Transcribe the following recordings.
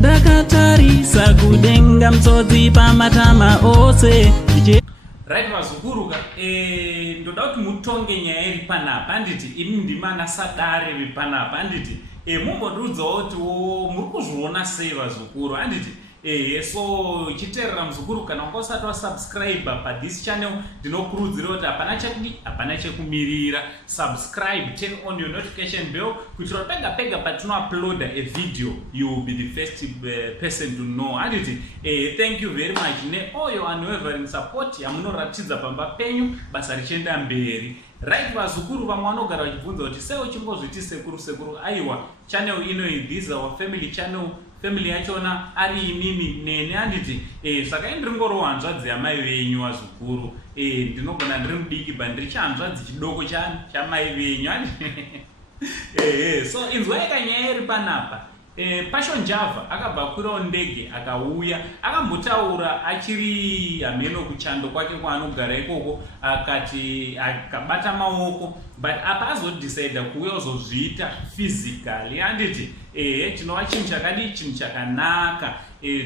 Dakatarisa kudenga mtsotsi pamatama ose. Right vazukuruka, ndoda kuti mutonge nyaya iri panapa handiti ini ndimana sadare iri panapa handiti mumbodudzawo kuti muri kuzviona sei vazukuru handiti so chiteerera muzukuru kana wanga usati wasubscribe padhisi channel ndinokurudzira kuti hapana chekumirira subscribe, turn on your notification bell kuitira pega pega patinouploada a video you will be the first person to know handiti thank you very much neoyo unwavering support yamunoratidza pamba penyu basa richienda mberi. Right vazukuru vamwe vanogara vachibvunza kuti sei uchingozviti sekuru aiwa channel inoi this is our family channel, family yachona ari inini nene handiti saka ndiri ngoro hanzvadzi yamai venyu vazukuru ndinogona ndiri mudiki ba ndiri chahanzvadzi chidoko chamai venyu handiti so inzwai kanyaya iri panapa. Passion Java akabva kwirawo ndege akauya akambotaura achiri hameno kuchando kwake kwaanogara ikoko akati akabata maoko but apa azodecide kuuya uzozviita physically handiti chinova chinhu chakadi chinhu chakanaka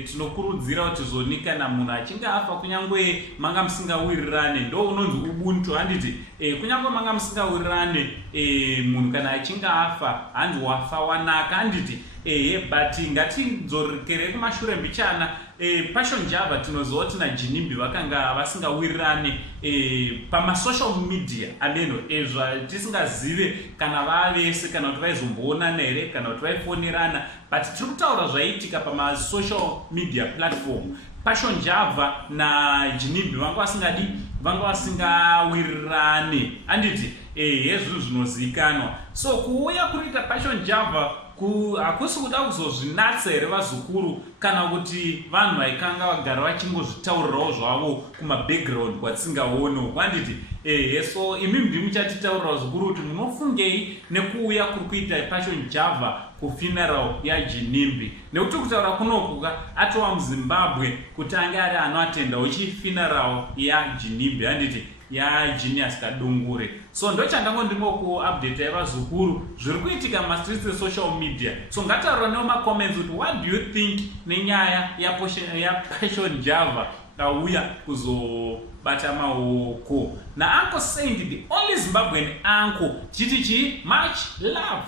tinokurudzira kuti zoni kana munhu achinge afa kunyange manga musingawirirane ndo unonzi ubuntu handiti kunyange manga musingawirirane munhu kana achinge afa hanzi wafa wanaka handiti but ngatinzorokere kumashure mbichana Passion Java tinoziva kuti naGinimbi vakanga vasingawirirane pamasocial media ameno tisingazive kana vavese kana kuti vaizomboonana here kana kuti vaifonerana but tiri kutaura zvaiitika pamasocial media platform. Passion Java naGinimbi vanga vasingawirirane handiti hezvinhu zvinozivikanwa so kuuya kunoita Passion Java hakusi kuda kuzozvinatsa here vazukuru kana kuti vanhu vaikanga vagara vachingozvitaurirawo zvavo kumabackground kwatisingawone handiti so imi ndimi muchatitaurira zvikuru kuti munofungei nekuuya kuri kuita Passion Java kufuneral yaGinimbi nekuti kutaura kunoku atova muZimbabwe kuti ange ari anoatendawo chifuneral yaGinimbi handiti yaGinius Kadungure. So ndochandangondimo kuupdate vazukuru zviri kuitika mastreets esocial media. So ngataura nemacomments kuti what do you think nenyaya yaPassion Java auya kuzobata maoko na uncle Saint the only Zimbabwean uncle chitichi much love.